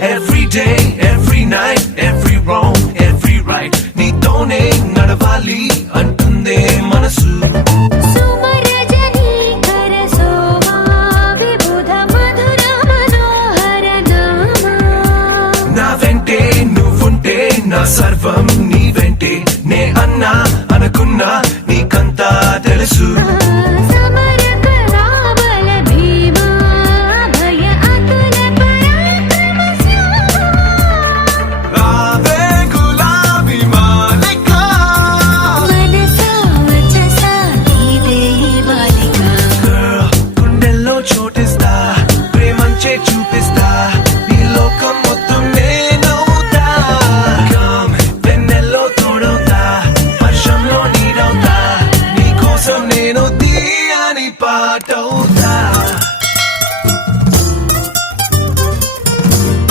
Every day, every night, every wrong, every right. నీతోనే నడవాలి అంటుందే మనసు. సుమరజనీకర శోభా విబుధ మధుర మనోహర నామా. నా వెంటే నువ్వుంటే నా సర్వం నీ వెంటే. నే అన్నా అనుకున్నా నీకంతా తెలుసు.